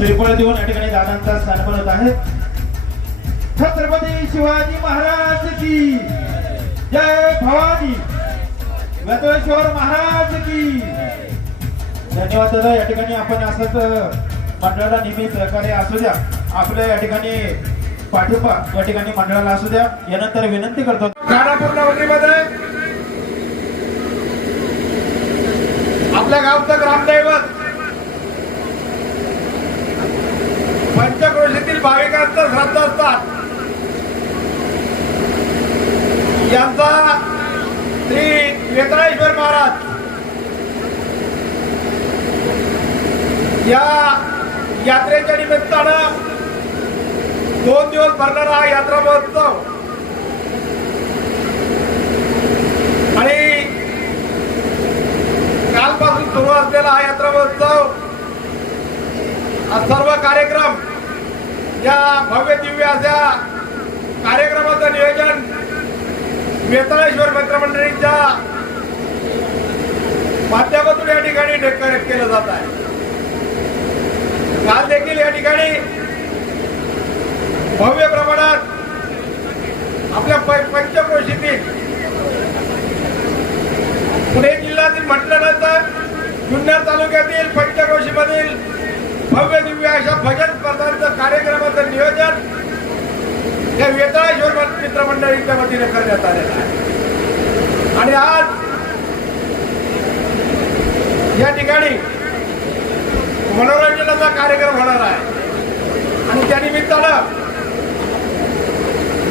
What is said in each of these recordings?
श्रीफळ देऊन या ठिकाणी दादांचा सन्मान होत आहे। छत्रपती शिवाजी महाराज की जय, भवानी वेतळेश्वर महाराज की। धन्यवाद दादा। या ठिकाणी आपण असंच मंडळाला नेहमी सहकार्य असू द्या, आपल्या या ठिकाणी पाठिंबा या ठिकाणी मंडळाला असू द्या। यानंतर विनंती करतो खानापूर नगरीमध्ये आपल्या गावचं ग्रामदैवत पंचक्रोशीतील भाविकांचं श्रद्धास्थान यांचा श्री वेताळेश्वर महाराज या यात्रेच्या निमित्तानं 2 दिवस भरणारा हा यात्रा महोत्सव आणि कालपासून सुरू असलेला हा यात्रा महोत्सव, हा सर्व कार्यक्रम, या भव्य दिव्य अशा कार्यक्रमाचं नियोजन वेताळेश्वर मित्रमंडळींच्या माध्यमातून या ठिकाणी केलं जात आहे। काल देखील या ठिकाणी भव्य प्रमाणात आपल्या पंचक्रोशीतील पुणे जिल्ह्यातील म्हटल्यानंतर जुन्नर तालुक्यातील पंचक्रोशी मधील भव्य दिव्य अशा भजन स्पर्धांचं कार्यक्रमाचं नियोजन या वेताळेश्वर मित्रमंडळींच्या वतीने करण्यात आलेलं आहे। आणि आज या ठिकाणी मनोरंजनाचा कार्यक्रम होणार आहे आणि त्या निमित्तानं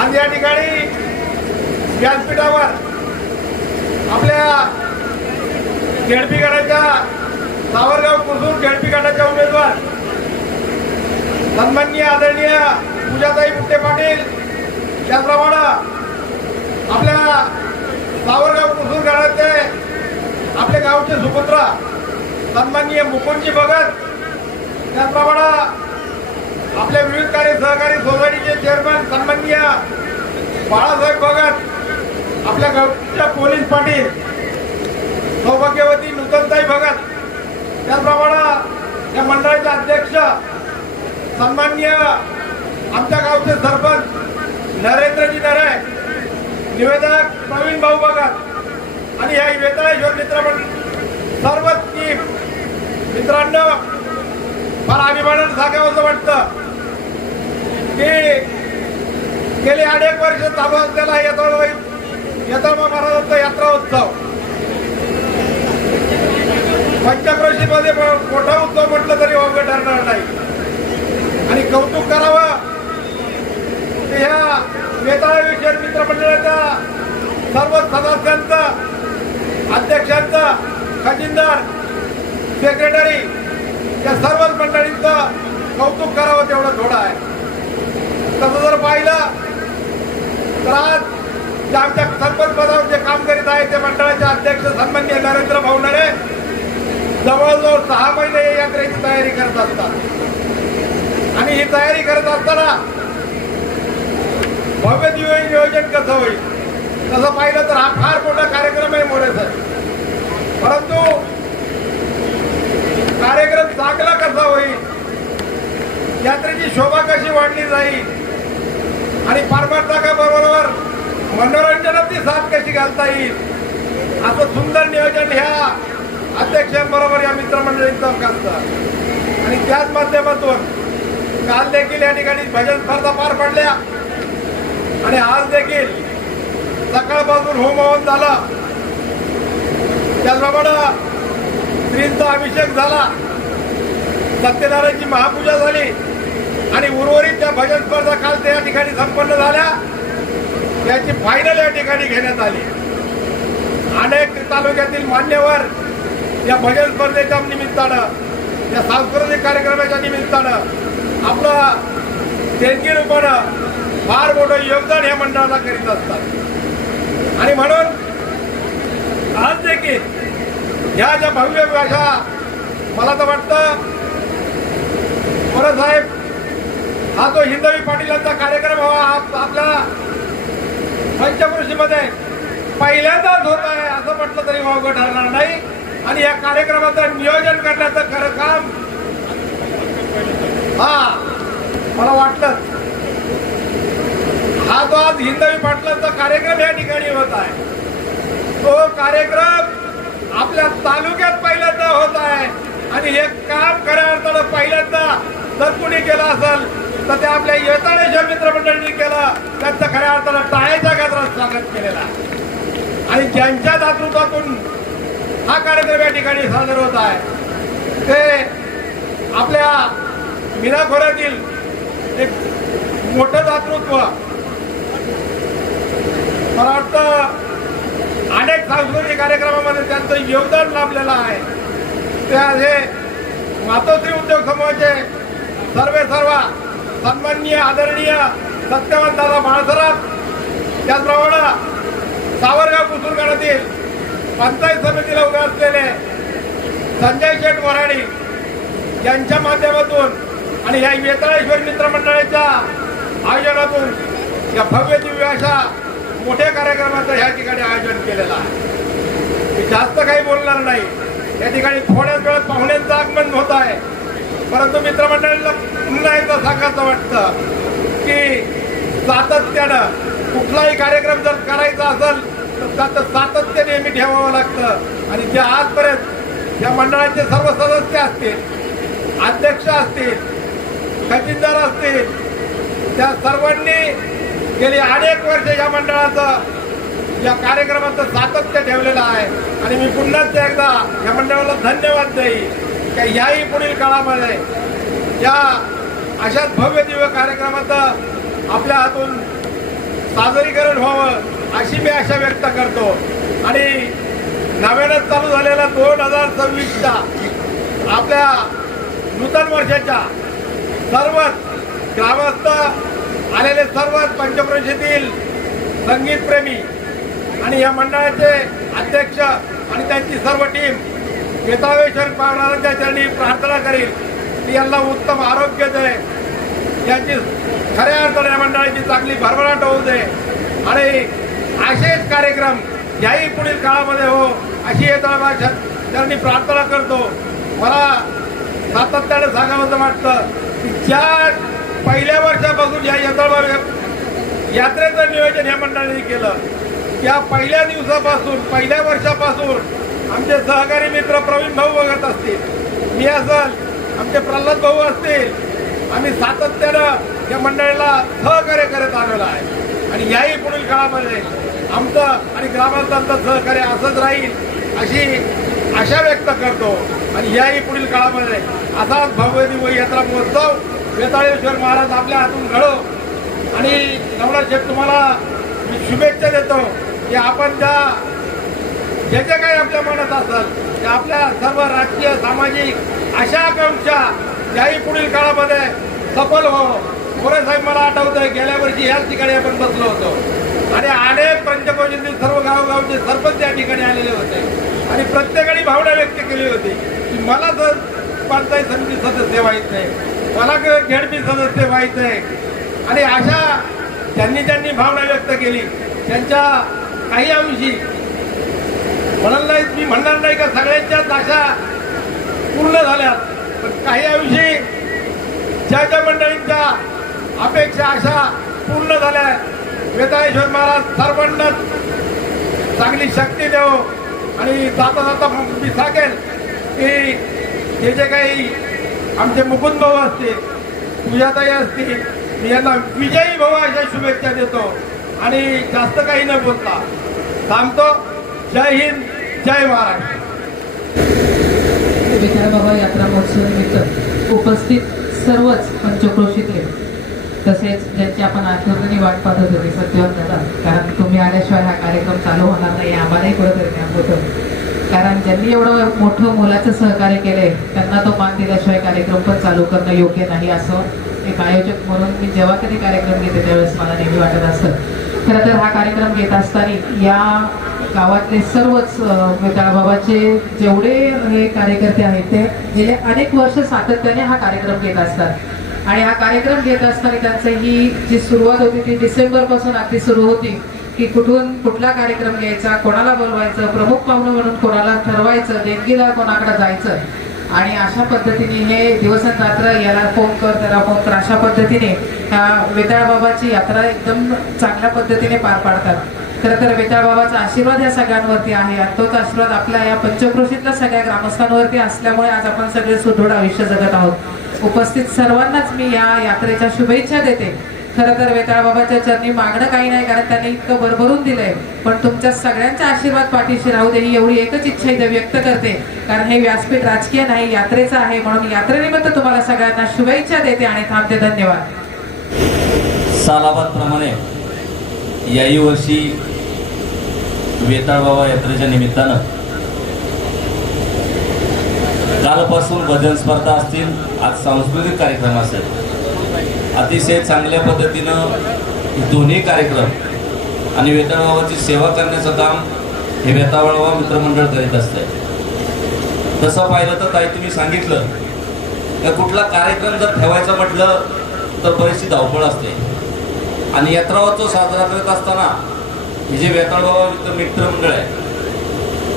आज या ठिकाणी व्यासपीठावर आपल्या झेडपी गटाच्या सावरगाव कुसूर झेडपी गटाच्या उमेदवार सन्माननीय आदरणीय पूजाताई मुट्टे पाटील, त्याचप्रमाणे आपल्या सावरगाव कुसूर गटाचे आपल्या गावचे सुपुत्र सन्माननीय मुकुंदजी भगत, त्याचप्रमाणे आपल्या विविध कार्य सहकारी सोसायटीचे चेअरमन सन्माननीय बाळासाहेब भगत, आपल्या गावच्या पोलीस पाटील सौभाग्यवती नूतनताई भगत, त्याचप्रमाणे या मंडळाचे अध्यक्ष सन्माननीय आमच्या गावचे सरपंच नरेंद्रजी नरे, निवेदक प्रवीण भाऊ भगत आणि या वेताळेश्वर मित्रमंडळ सर्वच टीम मित्रांनो, फार अभिमानानं सांगावं वाटतं की गेली 8 वर्ष चालू असलेला येताळबा महाराजांचा यात्रा उत्सव पंचक्रोशीमध्ये मोठा उत्सव म्हटलं तरी वावगं ठरणार नाही। आणि कौतुक करावं की ह्या वेताळेश्वर मित्रमंडळाच्या सर्व सदस्यांचं, अध्यक्षांचं, खजिनदार, सेक्रेटरी या सर्वच मंडळींचं कौतुक करावं तेवढं थोडं आहे। तसं जर पाहिलं तर आज जे आमच्या सरपंच पदावर जे काम करीत आहे ते मंडळाचे अध्यक्ष सन्माननीय नरेंद्र भाऊ नरे जवळजवळ 6 महिने या यात्रेची तयारी करत असतात आणि ही तयारी करत असताना भव्य दिव्य नियोजन कसं होईल, तसं पाहिलं तर हा फार मोठा कार्यक्रम आहे मोरेचा, परंतु कार्यक्रम चांगला कसा होईल, यात्रेची शोभा कशी वाढली जाईल आणि पारमार्थाबरोबर मनोरंजनाची साथ कशी घालता येईल, असं सुंदर नियोजन ह्या अध्यक्षांबरोबर या मित्रमंडळींचं असतं। आणि त्याच माध्यमातून काल देखील या ठिकाणी भजन स्पर्धा पार पडल्या आणि आज देखील सकाळपासून होमहवन झाला, त्याचप्रमाणे श्रींचा अभिषेक झाला, सत्यनारायणची महापूजा झाली आणि उर्वरित त्या भजन स्पर्धा काल त्या ठिकाणी संपन्न झाल्या। त्याची फायनल या ठिकाणी घेण्यात आली। अनेक तालुक्यातील मान्यवर या भजन स्पर्धेच्या निमित्तानं, या सांस्कृतिक कार्यक्रमाच्या निमित्तानं आपलं देणगी रूपानं फार मोठं योगदान या मंडळाला करीत असतात। आणि म्हणून आज देखील ह्या ज्या भव्य अशा, मला तर वाटतं साहेब, हा जो हिंदवी पाटीलांचा कार्यक्रम हवा आपल्या पंचक्रोशीमध्ये पहिल्यांदाच होत आहे असं म्हटलं तरी वावगं ठरणार नाही। आणि या कार्यक्रमाचं नियोजन करण्याचं खरं काम जो आज हिंदवी पाटलांचा कार्यक्रम या ठिकाणी होत आहे, तो कार्यक्रम आपल्या तालुक्यात पहिल्यांदा होत आहे. आणि हे काम खऱ्या अर्थानं पहिल्यांदा जर कुणी केलं असेल तर ते आपल्या येताळेश्वर मित्रमंडळींनी केलं. त्यांचं खऱ्या अर्थानं टाळ्याच्या गजरात स्वागत केलेलं आहे. आणि ज्यांच्या दातृत्वातून हा कार्यक्रम या ठिकाणी सादर होत आहे ते आपल्या मीना खोऱ्यातील एक मोठं दातृत्व. मला वाटतं अनेक सांस्कृतिक कार्यक्रमामध्ये त्यांचं योगदान लाभलेलं आहे. ते आहे मातोश्री उद्योग समूहाचे सर्व सन्माननीय आदरणीय सत्यवान दादा बाळसराफ, त्याचप्रमाणे सावरगाव कुसूरगडातील पंचायत समितीला उभे असलेले संजय शेठ वराडी यांच्या माध्यमातून आणि या वेताळेश्वर मित्रमंडळाच्या आयोजनातून या भव्य दिव्य अशा मोठ्या कार्यक्रमाचं ह्या ठिकाणी आयोजन केलेलं आहे. मी जास्त काही बोलणार नाही. या ठिकाणी थोड्याच वेळात पाहुण्यांचं आगमन होत आहे. परंतु मित्रमंडळीला पुन्हा एकदा सांगायचं वाटतं की सातत्यानं कुठलाही कार्यक्रम जर करायचा असेल तर त्याचं सातत्य नेहमी ठेवावं लागतं. आणि जे आजपर्यंत या मंडळाचे सर्व सदस्य असतील, अध्यक्ष असतील, खजिनदार असतील, त्या सर्वांनी गेली अनेक वर्ष या मंडळाचं या कार्यक्रमाचं सातत्य ठेवलेलं आहे. आणि मी पुन्हा एकदा या मंडळाला धन्यवाद देईन की याही पुढील काळामध्ये या अशाच भव्य दिव्य कार्यक्रमाचं आपल्या हातून सादरीकरण व्हावं अशी मी आशा व्यक्त करतो. आणि नव्यानं चालू झालेल्या 2026च्या आपल्या नूतन वर्षाच्या सर्वच ग्रामस्थ आलेले सर्वच पंचक्रोशीतील संगीतप्रेमी आणि या मंडळाचे अध्यक्ष आणि त्यांची सर्व टीम वेताळेश्वर पावणाऱ्यांच्या चरणी प्रार्थना करील की यांना उत्तम आरोग्य दे, यांची खऱ्या अर्थाने या मंडळाची चांगली भरभराट होऊ दे आणि असेच कार्यक्रम याही पुढील काळामध्ये हो अशी येताळेश्वर चरणी प्रार्थना करतो. मला सातत्याने सांगावं वाटतं की ज्या पहिल्या वर्षापासून या येताळेश्वर यात्रेचं नियोजन या मंडळाने केलं, त्या पहिल्या दिवसापासून पहिल्या वर्षापासून आमचे सहकारी मित्र प्रवीण भाऊ बघत असतील, मी असेल, आमचे प्रल्हाद भाऊ असतील, आम्ही सातत्यानं या मंडळाला सहकार्य करत आलेलो आहे. आणि याही पुढील काळामध्ये आमचं आणि ग्रामस्थांचं सहकार्य असंच राहील अशी आशा व्यक्त करतो. आणि याही पुढील काळामध्ये असाच भव्य दिव्य यात्रा महोत्सव वेताळेश्वर महाराज आपल्या हातून घडो. आणि नवनाथ शेठ तुम्हाला मी शुभेच्छा देतो की आपण जे काही आपल्या मनात असेल त्या आपल्या सर्व राजकीय सामाजिक अशा आकांक्षा याही पुढील काळामध्ये सफल हो. मोरे साहेब मला आठवतंय गेल्या वर्षी ह्याच ठिकाणी आपण बसलो होतो आणि अनेक पंचक्रोशीतील सर्व गावगावचे सरपंच या ठिकाणी आलेले होते आणि प्रत्येकाने भावना व्यक्त केली होती की मला जर पंचायत समिती सदस्य व्हायचंय, मला झेडपी सदस्य व्हायचंय. आणि अशा ज्यांनी भावना व्यक्त केली त्यांच्या काही अंशी मी म्हणणार नाही का सगळ्यांच्याच आशा पूर्ण झाल्या, पण काही अंशी ज्या मंडळींच्या अपेक्षा आशा पूर्ण झाल्या. वेताळेश्वर महाराज सर्वांनाच चांगली शक्ती देव. आणि जाता जाता मी सांगेल की जे काही आमचे मुकुंद भाऊ असतील, पूजाताई असतील, मी यांना विजयी भाऊ अशा शुभेच्छा देतो. आणि जास्त काही न बोलता थांबतो. जय हिंद, जय महाराष्ट्र. विठाळबाबा यात्रा महोत्सव निमित्त उपस्थित सर्वच पंचक्रोशीतले तसेच ज्यांची आपण आठवणी वाट पाहत होते सत्यवान दादा, कारण तुम्ही आल्याशिवाय हा कार्यक्रम चालू होणार नाही आम्हालाही कुठेतरी ज्ञान होतं. कारण ज्यांनी एवढं मोठं मोलाचं सहकार्य केले त्यांना तो मान दिल्याशिवाय कार्यक्रम पण चालू करणं योग्य नाही असं एक आयोजक म्हणून मी जेव्हा कधी कार्यक्रम घेते त्यावेळेस मला नेहमी वाटत असतं. खरं तर हा कार्यक्रम घेत असताना या गावातले सर्वच वेताळबाबाचे जेवढे हे कार्यकर्ते आहेत ते गेले अनेक वर्ष सातत्याने हा कार्यक्रम घेत असतात. आणि हा कार्यक्रम घेत असताना त्यांची ही जी सुरुवात होती ती डिसेंबरपासून अगदी सुरू होती की कुठून कुठला कार्यक्रम घ्यायचा, कोणाला बोलवायचं, प्रमुख पाहुणे म्हणून कोणाला ठरवायचं, देणगीदार कोणाकडे जायचं. आणि अशा पद्धतीने हे दिवस आणि रात्र याला फोन कर त्याला फोन कर अशा पद्धतीने ह्या वेताळ बाबाची यात्रा एकदम चांगल्या पद्धतीने पार पाडतात. खरं तर वेताळ बाबाचा आशीर्वाद या सगळ्यांवरती आहे आणि तोच आशीर्वाद आपल्या या पंचक्रोशीतल्या सगळ्या ग्रामस्थांवरती असल्यामुळे आज आपण सगळे सुदृढ आयुष्य जगत आहोत. उपस्थित सर्वांनाच मी या यात्रेच्या शुभेच्छा देते. खरं तर वेताळ बाबाच्या चरणी मागणं काही नाही, कारण त्यांनी इतकं भरभरून दिलंय, पण तुमच्या सगळ्यांचा आशीर्वाद पाठीशी राहू दे ही एवढी एकच इच्छा इथे व्यक्त करते. कारण हे व्यासपीठ राजकीय नाही, यात्रेचं आहे, म्हणून यात्रेनिमित्त तुम्हाला सगळ्यांना शुभेच्छा देते आणि थांबते. धन्यवाद. सालाबादप्रमाणे याही वर्षी वेताळ बाबा यात्रेच्या निमित्तानं कालपासून भजन स्पर्धा असतील, आज सांस्कृतिक कार्यक्रम असेल. अतिशय चांगल्या पद्धतीनं दोन्ही कार्यक्रम आणि वेताळ बाबाची सेवा करण्याचं काम हे वेताळ बाबा मित्रमंडळ करीत असतंय. तसं पाहिलं तर ताई तुम्ही सांगितलं की कुठला कार्यक्रम जर ठेवायचा म्हटलं तर बरीचशी धावपळ असते आणि यात्रा उत्सव साजरा करत असताना हे जे वेताळ बाबा मित्रमंडळ आहे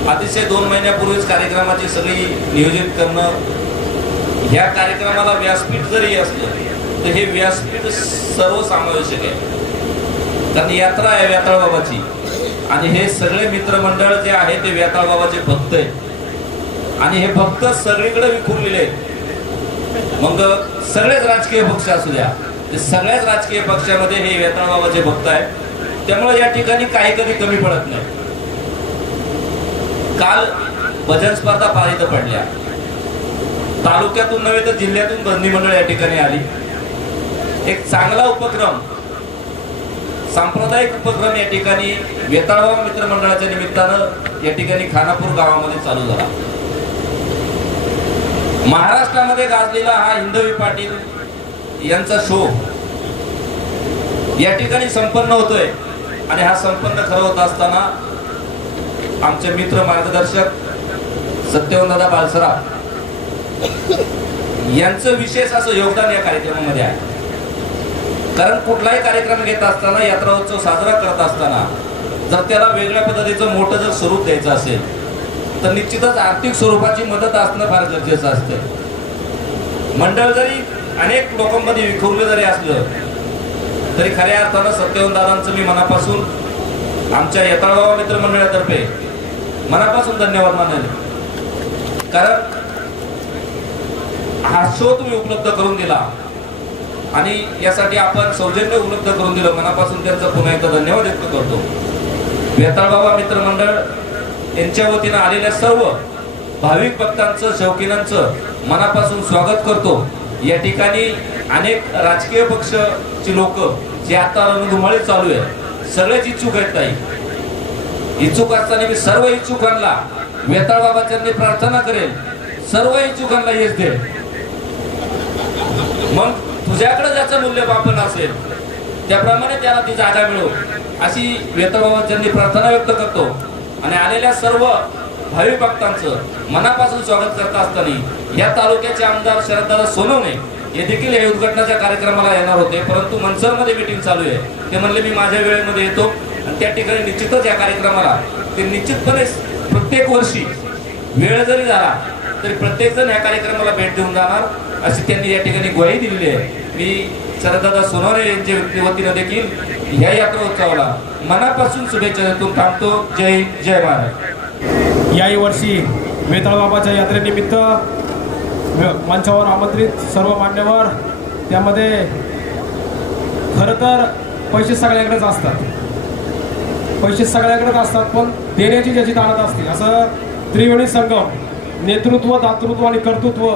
अतिशय 2 महिन्यापूर्वीच कार्यक्रमाची सगळी नियोजित करणं. ह्या कार्यक्रमाला व्यासपीठ जरी असलं तर हे व्यासपीठ सर्वसमावेशक आहे, कारण यात्रा आहे वेताळ बाबाची आणि हे सगळे मित्रमंडळ जे आहे ते वेताळ बाबाचे भक्त आहेत आणि हे भक्त सगळीकडे विखुरलेले आहेत. मग सगळेच राजकीय पक्ष असू द्या, ते सगळ्याच राजकीय पक्षामध्ये हे वेताळ बाबाचे भक्त आहेत, त्यामुळे या ठिकाणी काही कधी कमी पडत नाही. काल भजन स्पर्धा पारित पडल्या, तालुक्यातून नव्हे तर जिल्ह्यातून बंदी मंडळ या ठिकाणी आली. एक चांगला उपक्रम, सांप्रदायिक उपक्रम या ठिकाणी वेताळ बाबा मित्रमंडळाच्या निमित्तानं या ठिकाणी खानापूर गावामध्ये चालू झाला. महाराष्ट्रामध्ये गाजलेला हा हिंदवी पाटील यांचा शो या ठिकाणी संपन्न होतोय आणि हा संपन्न खरं होत असताना आमचे मित्र मार्गदर्शक सत्यवंतदादा बालसराफ यांचं विशेष असं योगदान या कार्यक्रमामध्ये आहे. कारण कुठलाही कार्यक्रम घेत असताना, यात्रा उत्सव साजरा करत असताना जर त्याला वेगळ्या पद्धतीचं मोठं जर स्वरूप द्यायचं असेल तर निश्चितच आर्थिक स्वरूपाची मदत असणं फार गरजेचं असतं. मंडळ जरी अनेक लोकांमध्ये विखुरले जरी असलं तरी खऱ्या अर्थानं सत्यवंतदादांचं मी मनापासून आमच्या येताळ बाबा मित्रमंडळातर्फे मनापासून धन्यवाद मानेल. कारण हा शो तुम्ही उपलब्ध करून दिला आणि यासाठी आपण सौजन्य उपलब्ध करून दिलं, मनापासून त्यांचा पुन्हा एकदा धन्यवाद व्यक्त करतो. वेताळ बाबा मित्रमंडळ यांच्या वतीनं आलेल्या सर्व भाविक भक्तांचं, शौकीनांचं मनापासून स्वागत करतो. या ठिकाणी अनेक राजकीय पक्षाची लोक जे आता रणधुमाळी चालू आहे सगळेच इच्छुक आहेत. ताई इच्छुक असताना मी सर्व इच्छुकांना वेताळ बाबाच्यांनी प्रार्थना करेल, सर्व इच्छुकांना यश दे. मग तुझ्याकडे ज्याचं मूल्यमापन असेल त्याप्रमाणे त्याला ती जागा मिळो अशी वेताळ बाबाच्यांनी प्रार्थना व्यक्त करतो. आणि आलेल्या सर्व भाविक भक्तांचं मनापासून स्वागत करत असताना या तालुक्याचे आमदार शरददादा सोनवणे हे देखील या उद्घाटनाच्या कार्यक्रमाला येणार होते, परंतु मनसरमध्ये मीटिंग चालू आहे. ते म्हणले मी माझ्या वेळेमध्ये येतो आणि त्या ठिकाणी निश्चितच या कार्यक्रमाला ते निश्चितपणे प्रत्येक वर्षी वेळ जरी झाला तरी प्रत्येक जण या कार्यक्रमाला भेट देऊन जाणार अशी त्यांनी या ठिकाणी ग्वाही दिलेली आहे. मी शरददादा सोनवणे यांच्या वतीनं देखील ह्या यात्रा उत्सवाला मनापासून शुभेच्छा देतो. थांबतो. जय हिंद, जय महाराज. याही वर्षी वेताळ बाबाच्या यात्रेनिमित्त मंचावर आमंत्रित सर्व मान्यवर, त्यामध्ये खरं तर पैसे सगळ्याकडेच असतात, पैसे सगळ्याकडेच असतात, पण देण्याची ज्याची ताकद असते. असं त्रिवेणी संगम, नेतृत्व, दातृत्व आणि कर्तृत्व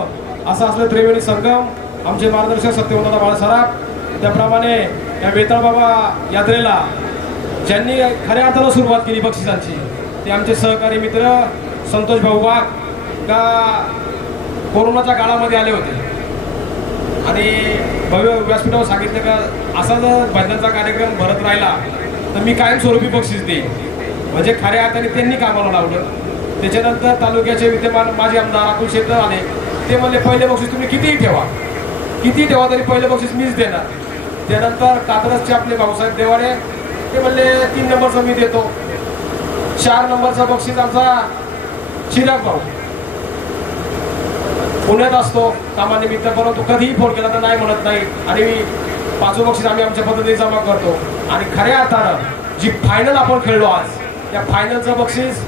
असं असलं त्रिवेणी संगम आमचे मार्गदर्शक सत्यवंतदादा बाळसराफ. त्याप्रमाणे या वेताळ बाबा यात्रेला ज्यांनी खऱ्या अर्थानं सुरुवात केली बक्षिसांची ते आमचे सहकारी मित्र संतोष भाऊ वाघ, का कोरोनाच्या काळामध्ये आले होते आणि भव्य व्यासपीठावर सांगितलं का असा जर भजनाचा कार्यक्रम भरत राहिला तर मी कायमस्वरूपी बक्षीस देईन. म्हणजे खऱ्या अर्थाने त्यांनी कामाला लावलं. त्याच्यानंतर तालुक्याचे विद्यमान माजी आमदार अतुल शेट्टी आले, ते म्हणले पहिले बक्षीस तुम्ही कितीही ठेवा तरी पहिले बक्षीस मीच देणार. त्यानंतर कात्रजचे आपले भाऊसाहेब देवारे ते म्हणले 3 नंबरचं मी देतो. 4 नंबरचं बक्षीस आमचा चिराग भाऊ, पुण्यात असतो कामानिमित्त, परंतु कधीही फोन केला तर नाही म्हणत नाही आणि 5वं बक्षीस आम्ही आमच्या पद्धतीने जमा करतो. आणि खऱ्या अर्थानं जी फायनल आपण खेळलो आज, त्या फायनलचं बक्षीस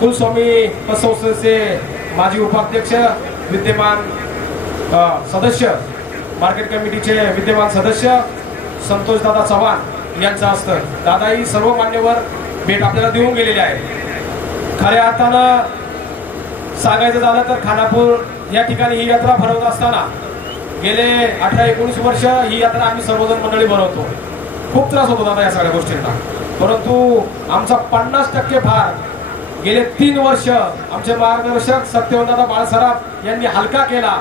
कुलस्वामी संस्थेचे माजी उपाध्यक्ष, विद्यमान सदस्य, मार्केट कमिटीचे विद्यमान सदस्य संतोषदादा चव्हाण यांचं असतं. दादाही सर्व मान्यवर भेट आपल्याला देऊन गेलेले आहे. खऱ्या अर्थानं सांगायचं झालं तर खानापूर या ठिकाणी ही यात्रा भरवत असताना गेले 18-19 वर्ष ही यात्रा आम्ही सर्वजण मंडळी भरवतो. खूप त्रास होतो दादा या सगळ्या गोष्टींना, परंतु आमचा 50% भार गेले 3 वर्ष आमचे मार्गदर्शक सत्यवंतदादा बाळसराफ यांनी हलका केला.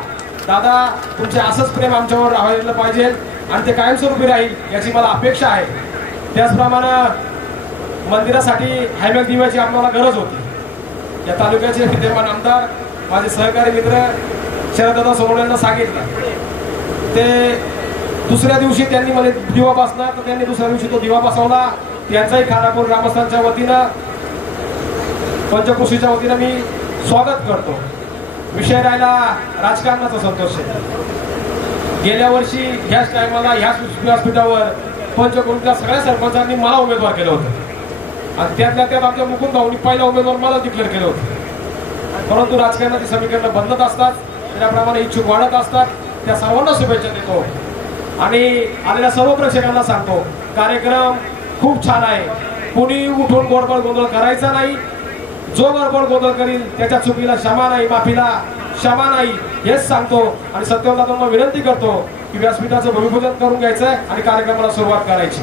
दादा तुमचे असंच प्रेम आमच्यावर राहायला पाहिजे आणि ते कायमस्वरूपी राहील याची मला अपेक्षा आहे. त्याचप्रमाणे मंदिरासाठी हायमॅक दिव्याची आम्हाला गरज होती. या तालुक्याचे विद्यमान आमदार माझे सहकारी मित्र शरददादा सोनवणे यांना सांगितलं, ते दुसऱ्या दिवशी त्यांनी मला दिवा बसणार, तर त्यांनी दुसऱ्या दिवशी तो दिवा बसवला. त्यांचाही खानापूर ग्रामस्थांच्या वतीनं, पंचक्रोशीच्या वतीनं मी स्वागत करतो. विषय राहिला राजकारणाचा. संतोष, गेल्या वर्षी ह्याच टायमाला ह्याच व्यासपीठावर पंचक्रोशीच्या सगळ्या सरपंचांनी मला उमेदवार केलं होतं आणि त्यातल्या त्यात आमच्या मुकुंद भाऊंनी पहिला उमेदवार मला डिक्लेअर केलं होतं. परंतु राजकारणाची समीकरणं बदलत असतात, त्याप्रमाणे इच्छुक वाढत असतात. त्या सर्वांना शुभेच्छा देतो आणि आलेल्या सर्व प्रेक्षकांना सांगतो, कार्यक्रम खूप छान आहे. कुणी उठून गोडबड गोंधळ करायचा नाही. जो गडबड गोंधळ करील त्याच्या चुकीला क्षमा नाही, माफीला क्षमा नाही, हेच सांगतो. आणि सत्यवंतांना विनंती करतो की व्यासपीठाचं भूमिपूजन करून घ्यायचं आणि कार्यक्रमाला सुरुवात करायची.